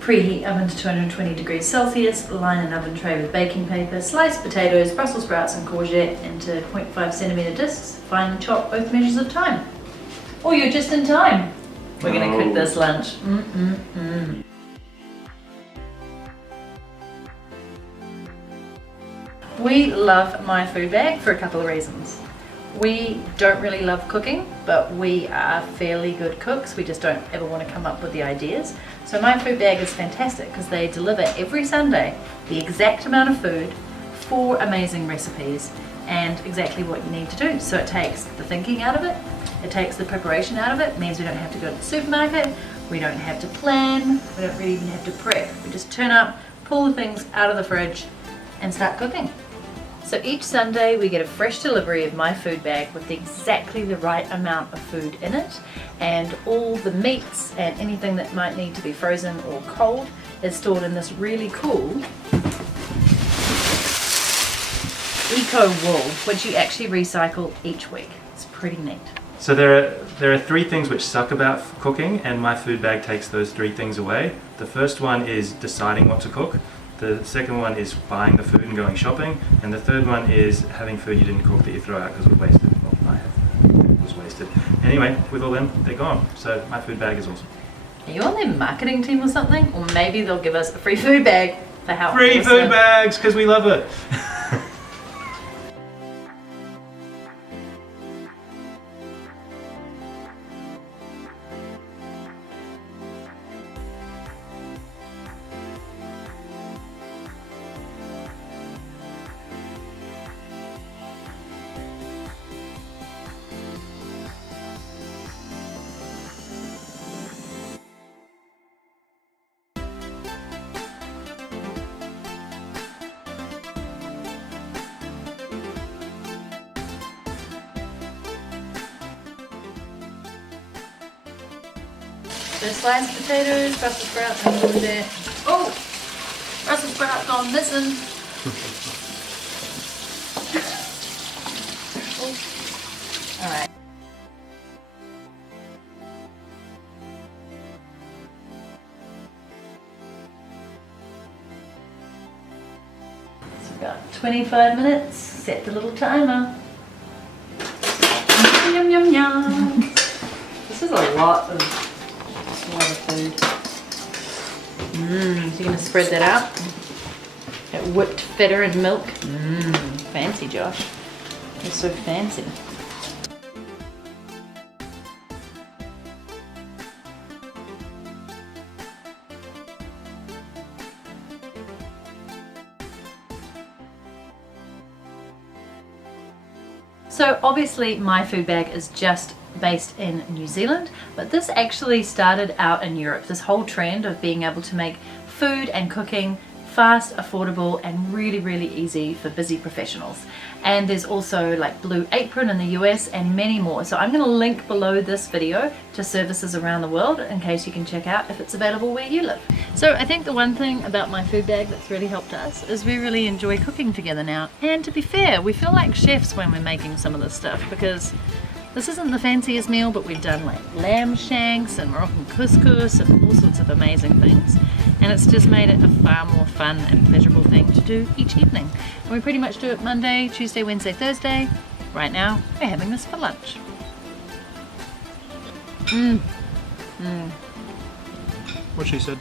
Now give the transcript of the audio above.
Preheat oven to 220 degrees Celsius, line an oven tray with baking paper, slice potatoes, Brussels sprouts and courgette into 0.5 centimeter discs, finely chop both measures of thyme. Oh, you're just in time. We're gonna cook this lunch. We love my food bag for a couple of reasons. We don't really love cooking, but we are fairly good cooks. We just don't ever want to come up with the ideas. So my food bag is fantastic because they deliver every Sunday the exact amount of food, 4 amazing recipes, and exactly what you need to do. So it takes the thinking out of it, it takes the preparation out of it, means we don't have to go to the supermarket, we don't have to plan, we don't really even have to prep. We just turn up, pull the things out of the fridge, and start cooking. So each Sunday we get a fresh delivery of my food bag with exactly the right amount of food in it, and all the meats and anything that might need to be frozen or cold is stored in this really cool eco wool, which you actually recycle each week. It's pretty neat. So there are 3 things which suck about cooking, and my food bag takes those 3 things away. The first one is deciding what to cook. The second one is buying the food and going shopping, and the third one is having food you didn't cook that you throw out because it was wasted. Well, it was wasted. Anyway, with all them, they're gone. So my food bag is awesome. Are you on their marketing team or something? Or maybe they'll give us a free food bag for how Free awesome. food bags, because we love it. So sliced potatoes, Brussels sprouts, and courgette. Oh! Brussels sprouts gone missing. Oh. Alright. So about 25 minutes. Set the little timer. Yum yum yum. This is a lot of food. So you're going to spread that out. That whipped feta and milk. Fancy, Josh. You're so fancy. So obviously my food bag is just based in New Zealand, but this actually started out in Europe, this whole trend of being able to make food and cooking fast, affordable, and really easy for busy professionals. And there's also like Blue Apron in the US and many more. So I'm going to link below this video to services around the world in case you can check out if it's available where you live. So I think the one thing about my food bag that's really helped us is we really enjoy cooking together now. And to be fair, we feel like chefs when we're making some of this stuff, because this isn't the fanciest meal, but we've done like lamb shanks and Moroccan couscous and all sorts of amazing things. And it's just made it a far more fun and pleasurable thing to do each evening. And we pretty much do it Monday, Tuesday, Wednesday, Thursday. Right now, we're having this for lunch. What she said.